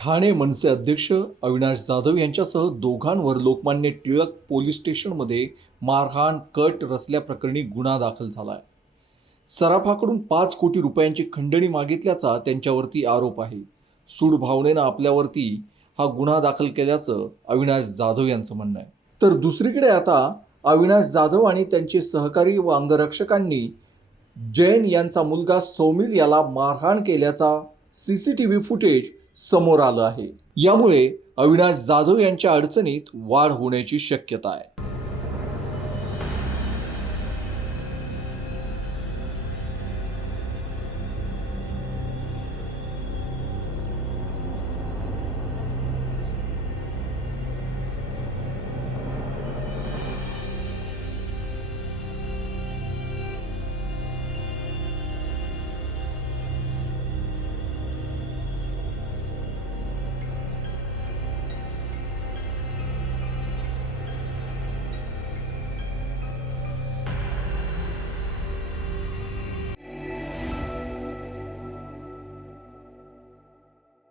ठाणे मनसे अध्यक्ष अविनाश जाधव यांच्यासह दोघांवर लोकमान्य टिळक पोलीस स्टेशनमध्ये मारहाण कट रचल्याप्रकरणी गुन्हा दाखल झाला आहे सराफाकडून पाच कोटी रुपयांची खंडणी मागितल्याचा त्यांच्यावरती आरोप आहे. सूड भावनेनं आपल्यावरती हा गुन्हा दाखल केल्याचं अविनाश जाधव यांचं म्हणणं आहे. तर दुसरीकडे आता अविनाश जाधव आणि त्यांचे सहकारी व अंगरक्षकांनी जैन यांचा मुलगा सौमिल याला मारहाण केल्याचा C C T V footage समोर आलं आहे. यामुळे अविनाश जाधव यांच्या अडचणीत वाढ होण्याची शक्यता आहे.